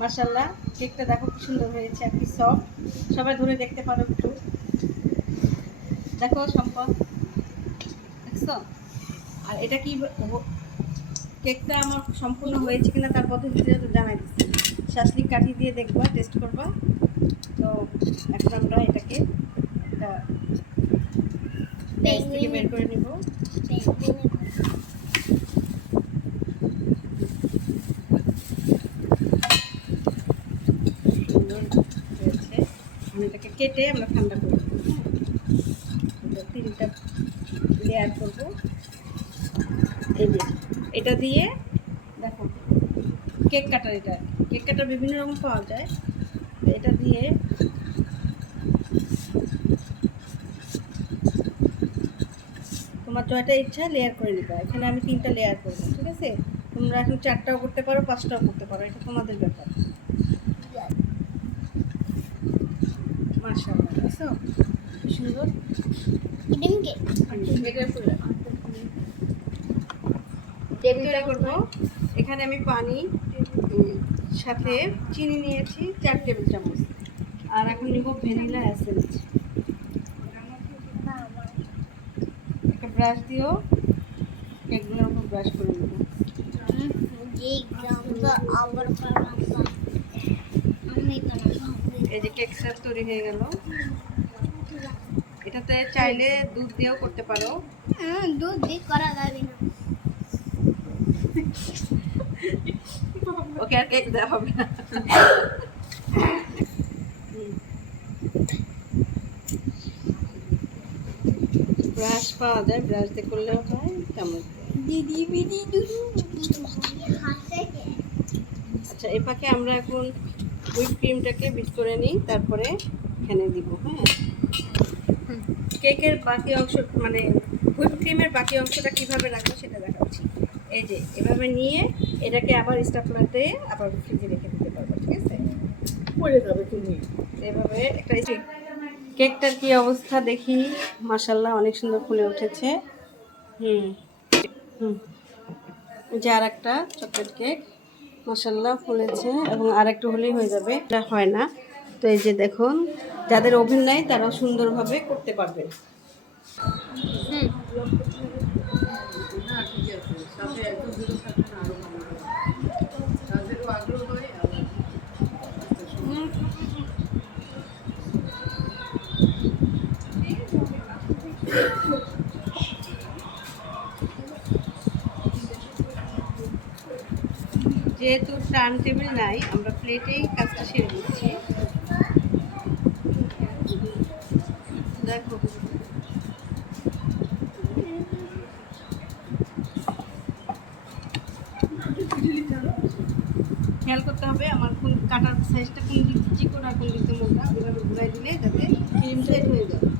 মার্শাল্লাহ কেকটা দেখো কি সুন্দর হয়েছে, আর কি সফট সবাই ধরে দেখতে পারো একটু। দেখো সম্পদ দেখছ? আর এটা কি কেকটা আমার সম্পূর্ণ হয়েছে কিনা তার পদ্ধতিটা তো জানাই দিচ্ছি। শাসলিক কাঠি দিয়ে দেখবা টেস্ট করবা। তো এখন আমরা এটাকে একটা বের করে নিব সুন্দর হয়েছে এটাকে কেটে আমরা ঠান্ডা করে? তিনটা লেয়ার করব। এই এটা দিয়ে দেখো কেক কাটার এটা কেক কাটার বিভিন্ন রকম পাওয়া যায়। এটা দিয়ে তোমার জয়টা ইচ্ছা লেয়ার করে নিবা। এখানে আমি তিনটা লেয়ার করব, ঠিক আছে? তোমরা এখন চারটাও করতে পারো, পাঁচটাও করতে পারো, এটা তোমাদের ব্যাপার। মাশাআল্লাহ দেখছ সুন্দর টেবিলটা করব এখানে আমি পানি সাথে চিনি নিয়েছি চার টেবিল চামচ আর এখন নিব ভ্যানিলা এসেন্স একটা ব্রাশ দিও কেকগুলোর উপর ব্রাশ করে নেব এই যে কেক তৈরি হয়ে গেল। এটাতে চাইলে দুধ দিয়েও করতে পারো। দুধ দিয়ে করা যাবে না। ওকে আর কেক দেওয়া হবে না। ব্রাশ পাওয়া যায় ব্রাশ দিয়ে করলেও হয় চামচ দিয়ে। দিদি বিদি আচ্ছা এ পাকে আমরা এখন হুইপ ক্রিমটাকে বিট করে নিই তারপরে এখানে দিব হ্যাঁ। কেকের বাকি অংশ মানে হুইপ ক্রিমের বাকি অংশটা কীভাবে রাখব সেটা দেখাচ্ছি। এই যে এভাবে নিয়ে এটাকে আবার স্টাফলাতে আবার ফ্রিজে রেখে দিতে পারব ঠিক আছে? পড়ে যাবে তুমি এভাবে একটা কেকটার কি অবস্থা দেখি মাসাল্লাহ অনেক সুন্দর ফুলে উঠেছে। হুম হুম। যে আর একটা চকলেট কেক। মাসাল্লাহ ফুলেছে এবং আর একটু হলেই হয়ে যাবে। এটা হয় না। তো এই যে দেখুন, যাদের ওভেন নাই তারা সুন্দরভাবে করতে পারবে। না ঠিক আছে সাথে এত দূরে থাকলে না আরও ভালো হবে তাদেরও আগ্রহ হয় আবার একটা সময় যেহেতু টার্ন টেবিল নাই, আমরা প্লেটেই কাজটা সেরে দিচ্ছি দেখো। খেয়াল করতে হবে, আমার কোন কাটার সাইজটা কোন দিক আর কোন দিকে মোটা, ওইভাবে ঘুরাই দিলে যাতে ক্রিম সেট হয়ে যায়।